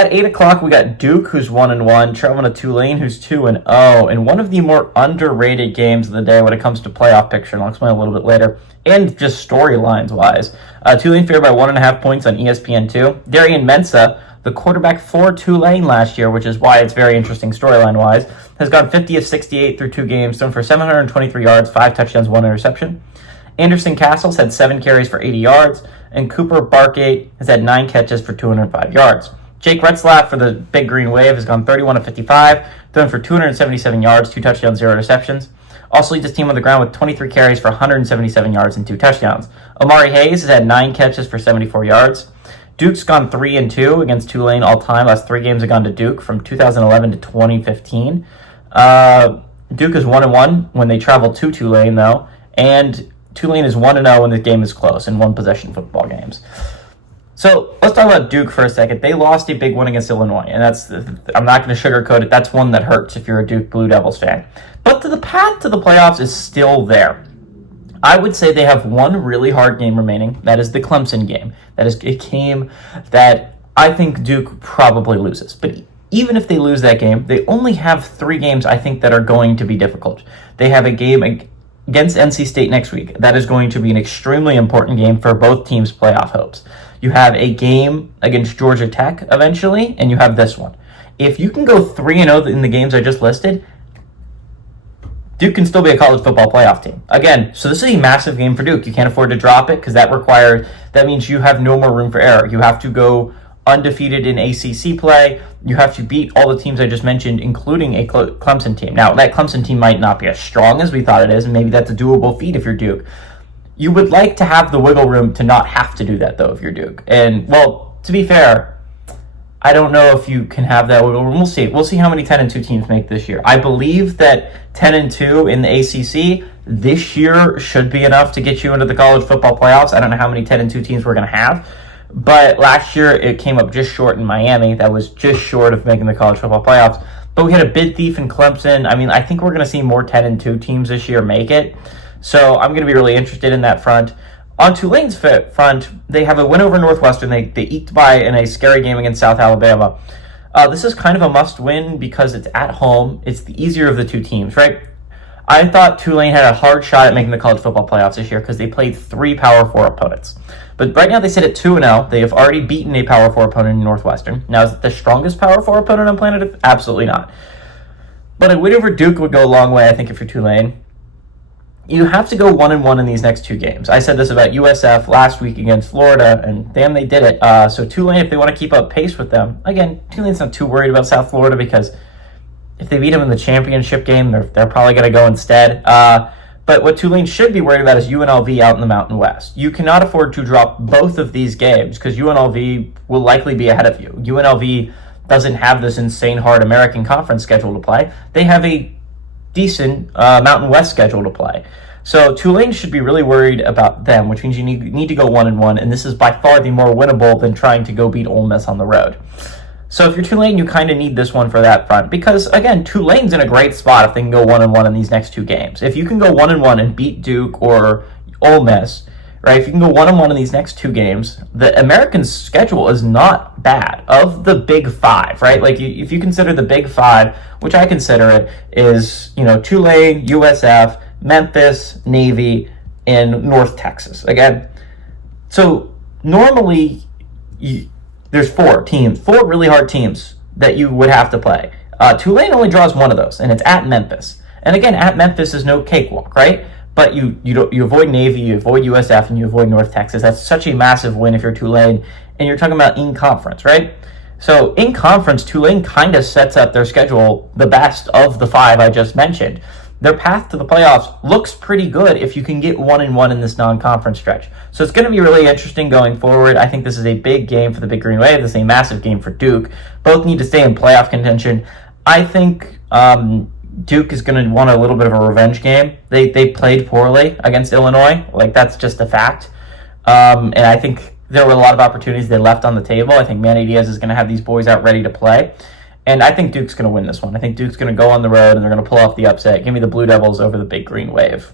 At 8 o'clock, we got Duke, who's 1-1, traveling to Tulane, who's 2-0, and one of the more underrated games of the day when it comes to playoff picture, and I'll explain a little bit later, and just storylines-wise. Tulane favored by 1.5 points on ESPN2. Darian Mensah, the quarterback for Tulane last year, which is why it's very interesting storyline-wise, has gone 50 of 68 through 2 games, thrown for 723 yards, 5 touchdowns, 1 interception. Anderson Castles had 7 carries for 80 yards, and Cooper Barkgate has had 9 catches for 205 yards. Jake Retzlaff for the Big Green Wave has gone 31 of 55, thrown for 277 yards, 2 touchdowns, 0 interceptions. Also leads his team on the ground with 23 carries for 177 yards and 2 touchdowns. Omari Hayes has had 9 catches for 74 yards. Duke's gone 3-2 against Tulane all time. Last 3 games have gone to Duke from 2011 to 2015. Duke is 1-1 when they travel to Tulane, though, and Tulane is 1-0 when the game is close in one-possession football games. So let's talk about Duke for a second. They lost a big one against Illinois, and I'm not going to sugarcoat it. That's one that hurts if you're a Duke Blue Devils fan. But the path to the playoffs is still there. I would say they have one really hard game remaining. That is the Clemson game. That is a game that I think Duke probably loses. But even if they lose that game, they only have 3 games I think that are going to be difficult. They have a game against NC State next week. That is going to be an extremely important game for both teams' playoff hopes. You have a game against Georgia Tech eventually, and you have this one. If you can go 3-0 in the games I just listed, Duke can still be a college football playoff team. Again, so this is a massive game for Duke. You can't afford to drop it because that means you have no more room for error. You have to go undefeated in ACC play. You have to beat all the teams I just mentioned, including a Clemson team. Now, that Clemson team might not be as strong as we thought it is, and maybe that's a doable feat if you're Duke. You would like to have the wiggle room to not have to do that, though, if you're Duke. And, well, to be fair, I don't know if you can have that wiggle room. We'll see. We'll see how many 10-2 teams make this year. I believe that 10-2 in the ACC this year should be enough to get you into the college football playoffs. I don't know how many 10-2 teams we're going to have. But last year, it came up just short in Miami. That was just short of making the college football playoffs. But we had a bid thief in Clemson. I mean, I think we're going to see more 10-2 teams this year make it. So I'm going to be really interested in that front. On Tulane's front, they have a win over Northwestern. They eked by in a scary game against South Alabama. This is kind of a must-win because it's at home. It's the easier of the 2 teams, right? I thought Tulane had a hard shot at making the college football playoffs this year because they played 3 Power 4 opponents. But right now they sit at 2-0. They have already beaten a Power 4 opponent in Northwestern. Now, is it the strongest Power 4 opponent on planet Earth? Absolutely not. But a win over Duke would go a long way, I think, if you're Tulane. You have to go 1-1 in these next 2 games. I said this about USF last week against Florida, and damn, they did it. So Tulane, if they want to keep up pace with them, again, Tulane's not too worried about South Florida because if they beat them in the championship game, they're probably going to go instead. But what Tulane should be worried about is UNLV out in the Mountain West. You cannot afford to drop both of these games because UNLV will likely be ahead of you. UNLV doesn't have this insane hard American Conference schedule to play. They have a decent Mountain West schedule to play. So Tulane should be really worried about them, which means you need to go 1-1, and this is by far the more winnable than trying to go beat Ole Miss on the road. So if you're Tulane, you kind of need this one for that front because, again, Tulane's in a great spot if they can go 1-1 in these next 2 games. If you can go 1-1 and beat Duke or Ole Miss, right, if you can go 1-1 in these next 2 games, the American schedule is not bad. Of the Big 5, right, like if you consider the Big 5, which I consider it, is, Tulane, USF, Memphis, Navy, and North Texas. Again, so normally there's 4 really hard teams that you would have to play. Tulane only draws one of those, and it's at Memphis. And again, at Memphis is no cakewalk, right? But you avoid Navy, you avoid USF, and you avoid North Texas. That's such a massive win if you're Tulane, and you're talking about in conference, right? So in conference, Tulane kind of sets up their schedule the best of the 5 I just mentioned. Their path to the playoffs looks pretty good if you can get 1-1 in this non-conference stretch. So it's going to be really interesting going forward. I think this is a big game for the Big Green Wave. This is a massive game for Duke. Both need to stay in playoff contention. I think Duke is going to want a little bit of a revenge game. They played poorly against Illinois. Like, that's just a fact. And I think there were a lot of opportunities they left on the table. I think Manny Diaz is going to have these boys out ready to play. And I think Duke's going to win this one. I think Duke's going to go on the road, and they're going to pull off the upset. Give me the Blue Devils over the Big Green Wave.